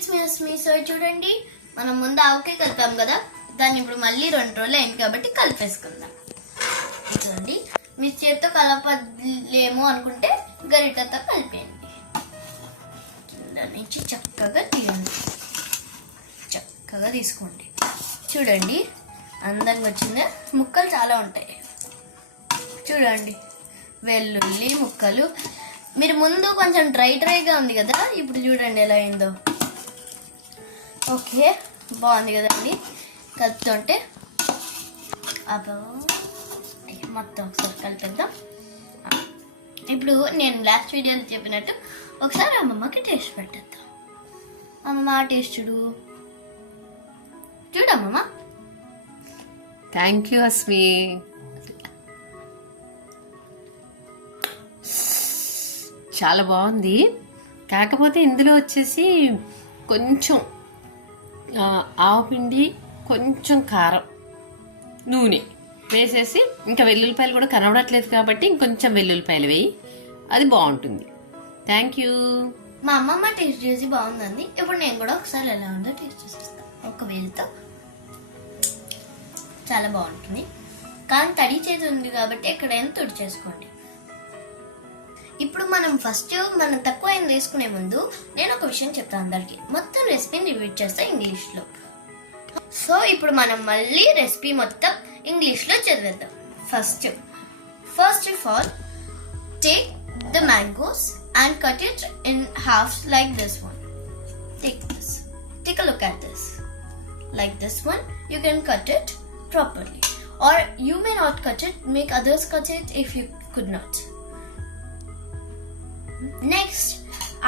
It's me so చూడండి, మనం ముందు ఆవకాయ కలిపాం కదా, దాన్ని ఇప్పుడు మళ్ళీ 2 రోజులు అయింది కాబట్టి కలిపేసుకుందాం. చూడండి, మీ చేతితో కలపలేము అనుకుంటే గరిటతో కలిపేయండి. కింద నుంచి చక్కగా తీయండి, చక్కగా తీసుకోండి. చూడండి అందంగా వచ్చిందా. ముక్కలు చాలా ఉంటాయి చూడండి, వెల్లుల్లి ముక్కలు. మీరు ముందు కొంచెం డ్రైగా ఉంది కదా, ఇప్పుడు చూడండి ఎలా అయిందో. ఓకే, బాగుంది కదండి. కలుపుతుంటే మొత్తం ఒకసారి కలిపేద్దాం. ఇప్పుడు నేను లాస్ట్ వీడియోలో చెప్పినట్టు ఒకసారి అమ్మమ్మకి టేస్ట్ పెట్టేద్దాం. అమ్మమ్మ టేస్ట్ చూడమ్మమ్మ. థ్యాంక్ యూ అస్మి. చాలా బాగుంది. కాకపోతే ఇందులో వచ్చేసి కొంచెం ఆవపిండి, కొంచెం కారం, నూనె వేసేసి, ఇంకా వెల్లుల్లిపాయలు కూడా కనబడట్లేదు కాబట్టి ఇంకొంచెం వెల్లుల్లిపాయలు వేయి, అది బాగుంటుంది. Thank you. మా అమ్మమ్మ టేస్ట్ చేసి బాగుందండి. ఇప్పుడు నేను కూడా ఒకసారి ఎలా ఉందో టేస్ట్ చేసేస్తాను. ఒక వేలుతో చాలా బాగుంటుంది, కానీ తడి చేతి ఉంది కాబట్టి ఎక్కడైనా తుడి చేసుకోండి. ఇప్పుడు మనం తక్కువ అయింది వేసుకునే ముందు నేను ఒక విషయం చెప్తాను అందరికి. మొత్తం రెసిపీని రిపీట్ చేస్తా ఇంగ్లీష్లో. సో ఇప్పుడు మనం మళ్ళీ రెసిపీ మొత్తం ఇంగ్లీష్లో చదివేద్దాం. First of all, take the mangoes and cut it in halves like this one. Take a look at this. Like this one, you can cut it properly, or you may not cut it, make others cut it if you could not. Next,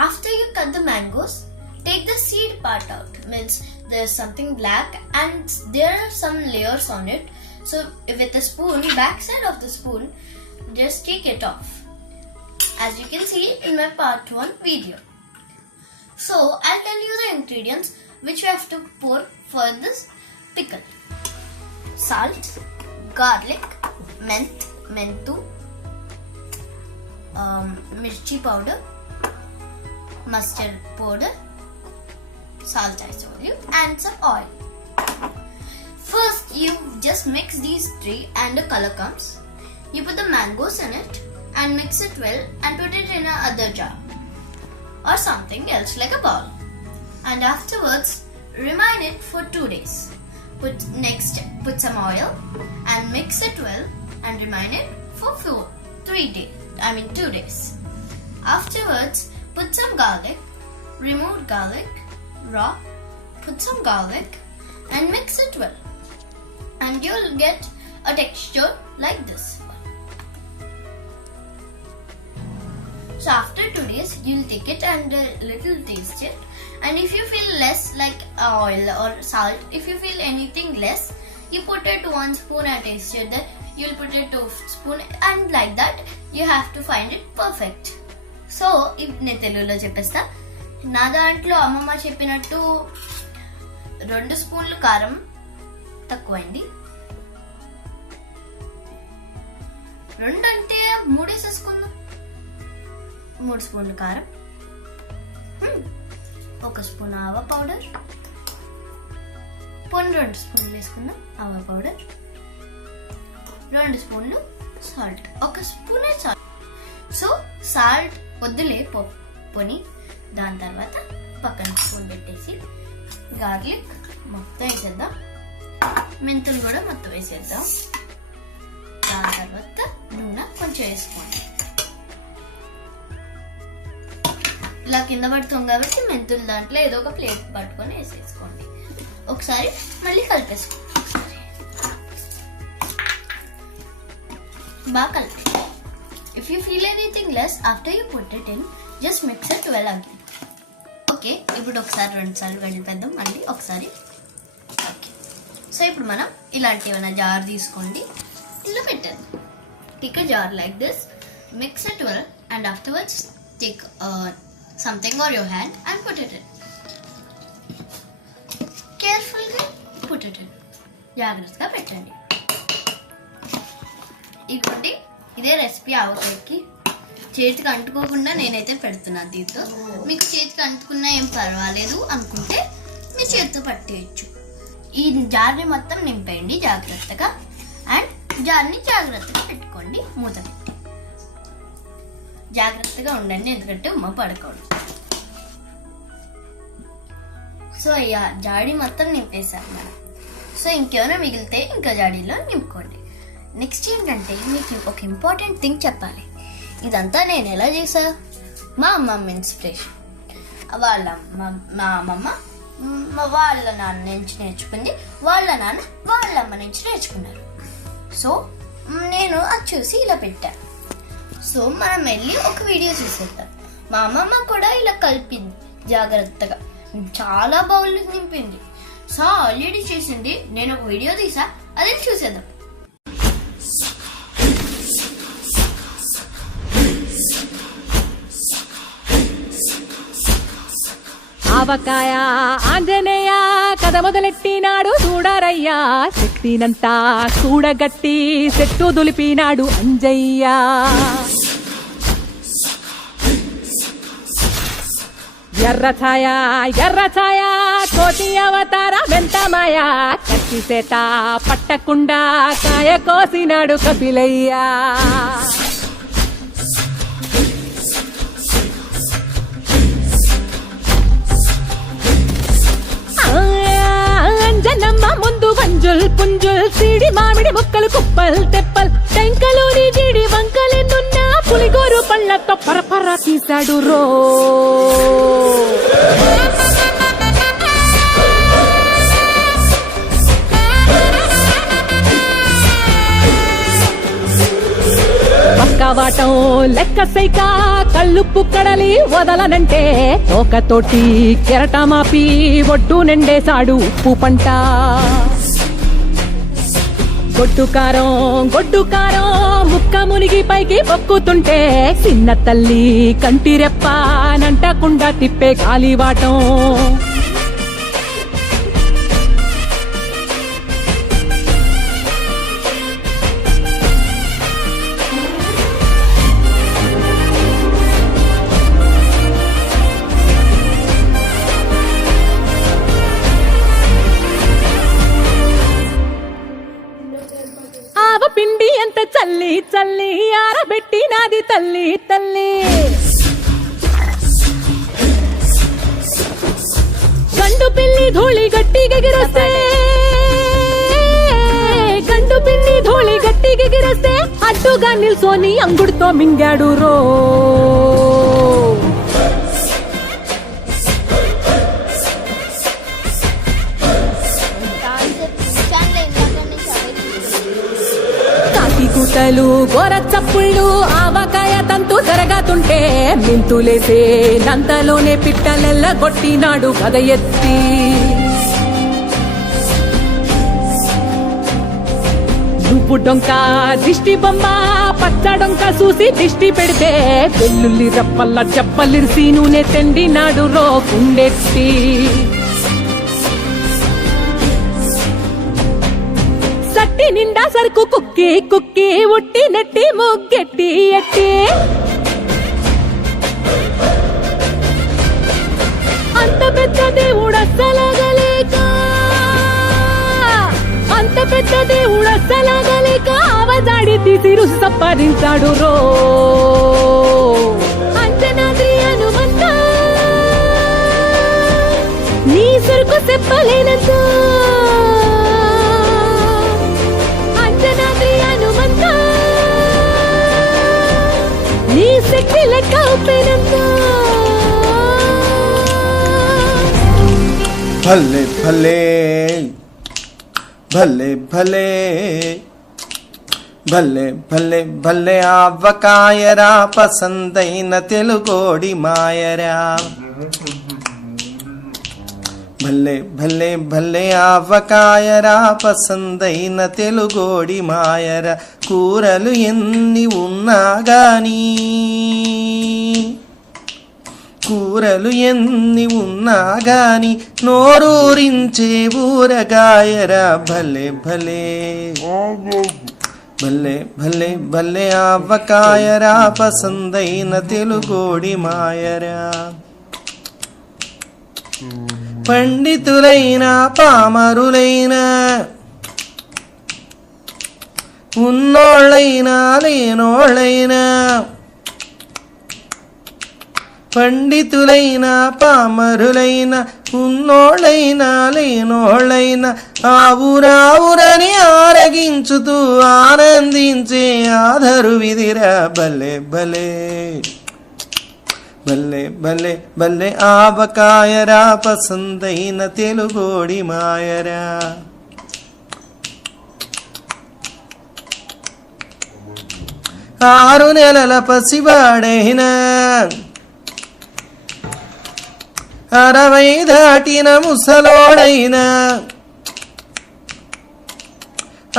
after you cut the mangoes, take the seed part out. Means there's something black and there are some layers on it. So with the spoon, back side of the spoon, just take it off, as you can see in my part 1 video. So I'll tell you the ingredients which you have to pour for this pickle. Salt, garlic, menthu, mirchi powder, mustard powder, salt I told you, and some oil. First you just mix these 3 and the color comes. You put the mangoes in it and mix it well and put it in another jar or something else like a bowl, and afterwards remain it for 2 days. Put some oil and mix it well and remain it for 2 days. Afterwards put some garlic, removed garlic raw, put some garlic and mix it well, and you'll get a texture like this. So after 2 days, you'll take it and a little taste it. And if you feel less like oil or salt, if you feel anything less, you put it 1 spoon and taste it. Then you'll put it 2 spoon, and like that you have to find it perfect. So if ne telugulo cheppesta, na dantlo ammamma cheppinattu 2 spoonlu karam takkuvaindi. 2 ante 3 వేసేసుకుందాం. 3 స్పూన్లు కారం, 1 spoon ఆవ powder, 2 స్పూన్లు వేసుకుందాం ఆవ powder, 2 స్పూన్లు salt, 1 spoon salt. So salt వద్దులే పోని, దాని తర్వాత పక్కన స్పూన్ పెట్టేసి గార్లిక్ మొత్తం వేసేద్దాం, మెంతులు కూడా మొత్తం వేసేద్దాం. దాని తర్వాత నూనె కొంచెం వేసుకోండి. ఇలా కింద పడుతుంది కాబట్టి మెంతులు దాంట్లో ఏదో ఒక ప్లేట్ పట్టుకొని వేసేసుకోండి. ఒకసారి మళ్ళీ కలిపేసుకోండి, బాగా కలిపి. If you feel anything less after you put it in, just mix it well again. Okay, ఇప్పుడు ఒకసారి 2 సార్లు కలిపేద్దాం మళ్ళీ ఒకసారి. ఓకే, సో ఇప్పుడు మనం ఇలాంటి ఏమైనా జార్ తీసుకోండి, ఇలా పెట్టేద్దాం. Take a jar like this, mix it well, and afterwards take something or your hand and put it in. Carefully put it in. జాగ్రత్తగా పెట్టండి. ఇదిగోండి, ఇదే రెసిపీ ఆవకాయకి. చేతికి అంటుకోకుండా నేనైతే పెడుతున్నాను దీంతో. మీకు చేతికి అంటుకున్నా ఏం పర్వాలేదు అనుకుంటే మీ చేతితో పట్టేయచ్చు. ఈ జార్ని మొత్తం నింపేయండి జాగ్రత్తగా. అండ్ జార్ని జాగ్రత్తగా పెట్టుకోండి, మూత పెట్టి జాగ్రత్తగా ఉండండి, ఎందుకంటే ఉమ్మ పడకూడదు. సో జాడీ మొత్తం నింపేశారు మనం. సో ఇంకేమైనా మిగిలితే ఇంకా జాడీలో నింపుకోండి. నెక్స్ట్ ఏంటంటే మీకు ఒక ఇంపార్టెంట్ థింగ్ చెప్పాలి. ఇదంతా నేను ఎలా చేసా? మా అమ్మమ్మ ఇన్స్పిరేషన్. మా అమ్మమ్మ వాళ్ళ నాన్న నుంచి నేర్చుకుంది, వాళ్ళ నాన్న వాళ్ళ అమ్మ నుంచి నేర్చుకున్నారు. సో నేను అది చూసి ఇలా పెట్టాను. సో మనం వెళ్ళి ఒక వీడియో చూసేద్దాం. మా అమ్మమ్మ కూడా ఇలా కలిపింది జాగ్రత్తగా, చాలా బౌల్ నింపింది. సో ఆల్రెడీ చేసింది, నేను ఒక వీడియో తీసా, అదే చూసేద్దాం. ఆవకాయ ఆంజనేయ కథ మొదలెట్టినాడు చూడారయ్యా, శక్తినంతా కూడగట్టి చెట్టు దులిపినాడు అంజయ్య. ఎర్ర ఛాయ కోటి అవతార వెంటమాయ, కత్తి సేత పట్టకుండా కాయ కోసినాడు కపిలయ్య. అంజనమ్మ ముందు వంజుల్ పుంజుల్ సిడి మామిడి ముక్కలు కుప్పల్ తెప్పల్ టెంకలోని జీడి వంకలెన్నున్నా పులిగోరు పళ్ళతో పరపర తీశాడు రో. పక్కవాటం లెక్క సైక కళ్ళుప్పు కడలి వదలనంటే తోకతోటి కెరటమాపి ఒడ్డు నిండేశాడు ఉప్పు పంట. గొడ్డు కారం ముక్క మునిగి పైకి పొక్కుతుంటే చిన్న తల్లి కంటిరెప్ప నంటకుండా తిప్పే కాలివాటం. పిండి ఎంత చల్లి చల్లి ఆరబెట్టినాది తల్లి తల్లి. గండు పిల్లి ధూళి గట్టిగెగిరొస్తే అడ్డుగా నిల్సోని అంగుడితో మింగాడు రో. కూతలు గోర చప్పుళ్ళు ఆవకాయ తంతు జరగతుంటే మింతులేసే నంతలోనే పిట్టలెల్ల కొట్టినాడు కథ ఎత్తి. నువ్వు డొంక దిష్టి బొమ్మ పచ్చడొంక చూసి దిష్టి పెడితే వెల్లుల్లి రప్పల్ల చెప్పలిరిసి నూనె తెండినాడు రో కుండెత్తి. సట్టి నిండా సరుకు కుక్కి కుక్కి ఉట్టి నెట్టి ముగ్గెట్టి ఎట్టి. అంత పెద్ద దేవుడస్సలాగలేక ఆవజాడి తీసి రుసు సంపాదించాడు రో. అంజనాద్రి హనుమంత నీ సరుకు చెప్పలేనంత. నీ శక్తి లెక్క ఉప్పినంత. భలే భలే భలే భలే భలే భలే భలే ఆవకాయరా పసందైన తెలుగోడి మాయరా. భలే భలే భలే ఆవకాయరా పసందైన తెలుగోడి మాయరా. కూరలు ఎన్ని ఉన్నా గాని నోరూరించే ఊరగాయరా. భలే భలే భలే భలే భలే ఆవకాయరా పసందైన తెలుగోడి మాయరా పండితులైన పామరులైన ఉన్నోళ్ళైనా లేనోళ్ళైనా పండితులైన పామరులైన ఉన్నోళ్ళైనా లేనోళ్ళైనా ఆవురావురని ఆరగించుతూ ఆనందించే ఆధరు విధిరా భలే భలే భలే భలే భలే ఆవకాయరా పసందైన తెలుగోడి మాయరా 6 నెలల పసివాడైనా 60 దాటిన ముసలోడైనా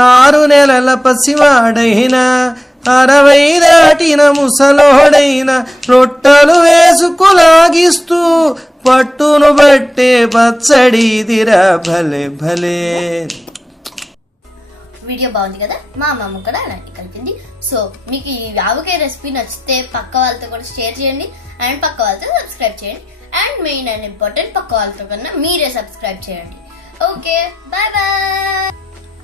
6 నెలల పసివాడైనా 60 దాటిన ముసలోడైనా రొట్టెలు వేసుకులాగిస్తూ పట్టును బట్టే పచ్చడిదిరా భలే భలే. వీడియో బాగుంది కదా, మా అమ్మమ్మ కూడా అలాంటి కలిపింది. సో మీకు ఈ ఆవకాయ రెసిపీ నచ్చితే పక్క వాళ్ళతో కూడా షేర్ చేయండి అండ్ పక్క వాళ్ళతో సబ్స్క్రైబ్ చేయండి. అండ్ మెయిన్ అండ్ ఇంపార్టెంట్ పక్క వాళ్ళతో కన్నా మీరే సబ్స్క్రైబ్ చేయండి. Okay, bye bye.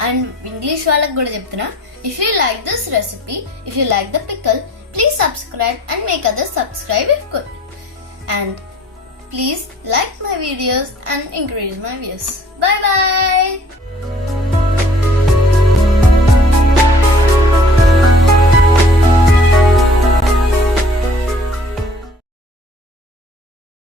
And English వాళ్ళకి కూడా చెప్తున్నా, if you like this recipe, if you like the pickle, please subscribe and make others subscribe if good. And please like my videos and increase my views. Bye bye.